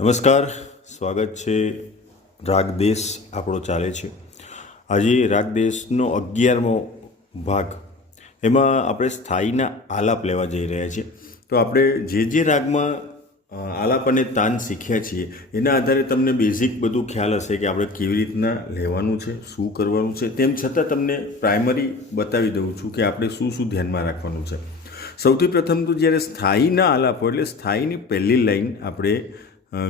નમસ્કાર, સ્વાગત છે રાગદેશ આપણો ચાલે છે. આજે રાગદેશનો અગિયારમો ભાગ. એમાં આપણે સ્થાયીના આલાપ લેવા જઈ રહ્યા છીએ. તો આપણે જે જે રાગમાં આલાપ અને તાન શીખ્યા છીએ, એના આધારે તમને બેઝિક બધું ખ્યાલ હશે કે આપણે કેવી રીતના લેવાનું છે, શું કરવાનું છે. તેમ છતાં તમને પ્રાઇમરી બતાવી દઉં છું કે આપણે શું શું ધ્યાનમાં રાખવાનું છે. સૌથી પ્રથમ તો જ્યારે સ્થાયીના આલાપો એટલે સ્થાયીની પહેલી લાઈન આપણે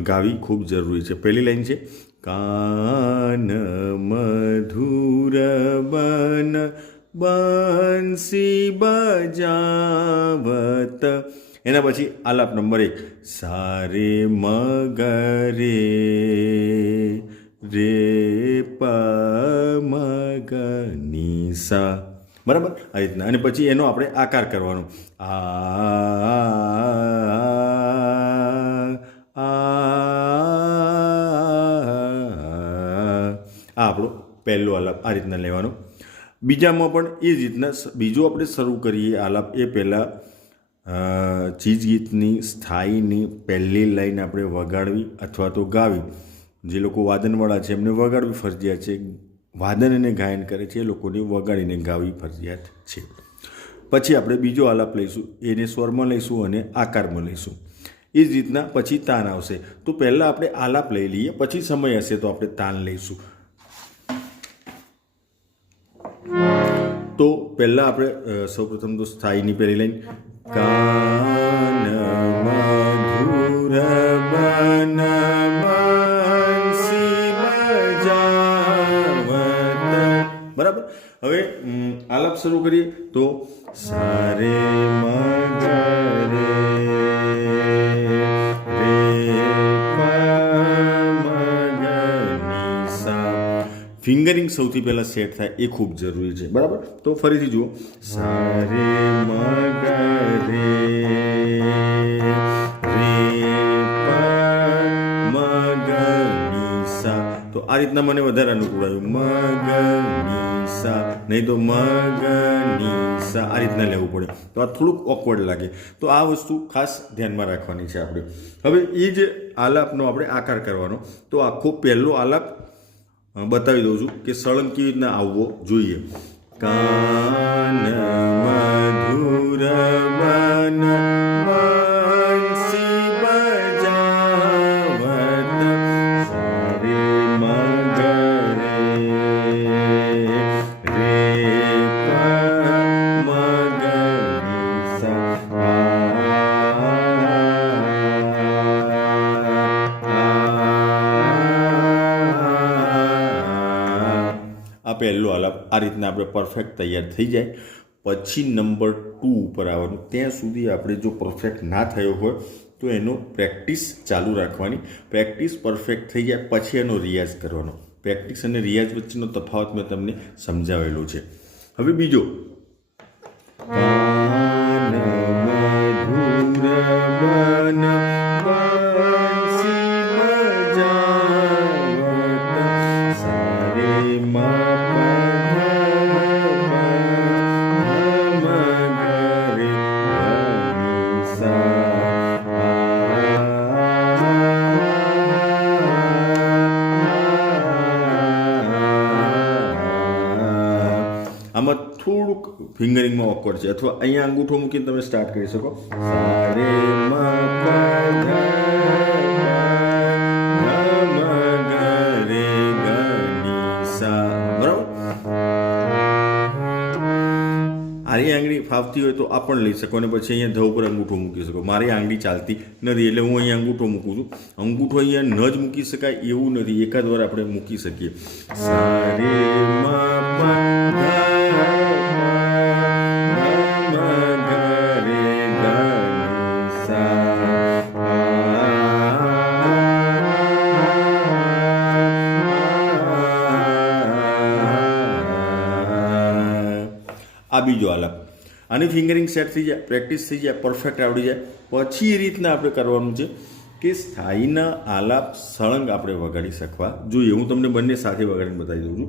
ગાવી ખૂબ જરૂરી છે. પહેલી લાઈન છે. કાન મધુર બન, બંસી બજાવત. એના પછી આલાપ નંબર એક. સારે મગરે, રે પ મગની સા. બરાબર? આ રીતના. અને પછી એનો આપણે આકાર કરવાનો. આ પહેલો આલાપ આ રીતના લેવાનો. બીજામાં પણ એ જ રીતના બીજું આપણે શરૂ કરીએ આલાપ એ પહેલાં ચીજ ગીતની સ્થાયીની પહેલી લાઈન આપણે વગાડવી અથવા તો ગાવી. જે લોકો વાદનવાળા છે એમને વગાડવી ફરજિયાત છે. વાદન અને ગાયન કરે છે એ લોકોને વગાડીને ગાવી ફરજિયાત છે. પછી આપણે બીજો આલાપ લઈશું, એને સ્વરમાં લઈશું અને આકારમાં લઈશું. એ જ રીતના પછી તાન આવશે. તો પહેલાં આપણે આલાપ લઈ લઈએ, પછી સમય હશે તો આપણે તાન લઈશું. તો પહેલાં આપણે સૌપ્રથમ તો સ્થાયીની પહેલી લાઈન. કાન મધુર બન બરાબર? હવે આલાપ શરૂ કરીએ તો, સારે મગરે ફિંગરિંગ સૌથી પહેલાં સેટ થાય એ ખૂબ જરૂરી છે. બરાબર? તો ફરીથી જુઓ. સારે તો આ રીતના મને વધારે અનુકૂળ આવ્યું. મગની સા નહીં તો મગની સા આ રીતના લેવું પડે. તો આ થોડુંક ઓકવર્ડ લાગે. તો આ વસ્તુ ખાસ ધ્યાનમાં રાખવાની છે આપણે. હવે એ જ આલાપનો આપણે આકાર કરવાનો, તો આખો પહેલો આલાપ બતાવી દઉં છું કે સળંગ કેવી રીતના આવવો જોઈએ. કાન પહેલો અલગ આ રીતના આપણે પરફેક્ટ તૈયાર થઈ જાય. પછી નંબર ટુ ઉપર આવવાનું. ત્યાં સુધી આપણે જો પરફેક્ટ ના થયો હોય, તો એનો પ્રેક્ટિસ ચાલુ રાખવાની. પ્રેક્ટિસ પરફેક્ટ થઈ જાય, પછી એનો રિયાઝ કરવાનો. પ્રેક્ટિસ અને રિયાઝ વચ્ચેનો તફાવત મેં તમને સમજાવેલો છે. હવે બીજો. મ આમાં થોડુંક ફિંગરિંગમાં ઓકવર્ડ છે. અથવા અહીંયા અંગૂઠો મૂકીને તમે સ્ટાર્ટ કરી શકો. રે આરી આંગળી ફાવતી હોય તો આ પણ લઈ શકો. અને પછી અહીંયા ધ ઉપર અંગૂઠો મૂકી શકો. મારી આંગળી ચાલતી નથી એટલે હું અહીંયા અંગૂઠો મૂકું છું. અંગૂઠો અહીંયા ન જ મૂકી શકાય એવું નથી. એકાદ વાર આપણે મૂકી શકીએ. સારે બીજો આલાપ આની ફિંગરિંગ સેટ થઈ જાય પ્રેક્ટિસ થઈ જાય પરફેક્ટ આવડી જાય. પછી એ રીતના આપણે કરવાનું છે કે સ્થાયીના આલાપ સળંગ આપણે વગાડી શકવા જોઈએ. હું તમને બંને સાથે વગાડીને બતાવી દઉં છું.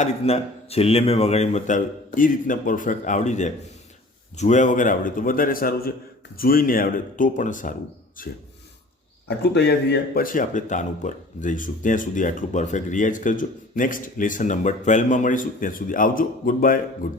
આ રીતના છેલ્લે મેં વગાડી બતાવ્યું એ રીતના પરફેક્ટ આવડી જાય. જોયા વગર આવડે તો વધારે સારું છે, જોઈને આવડે તો પણ સારું છે. આટલું તૈયાર થઈ જાય, પછી આપણે તાન ઉપર જઈશું. ત્યાં સુધી આટલું પરફેક્ટ રિયાઝ કરજો. નેક્સ્ટ લેસન નંબર ટ્વેલ્વમાં મળીશું. ત્યાં સુધી આવજો. Good bye good day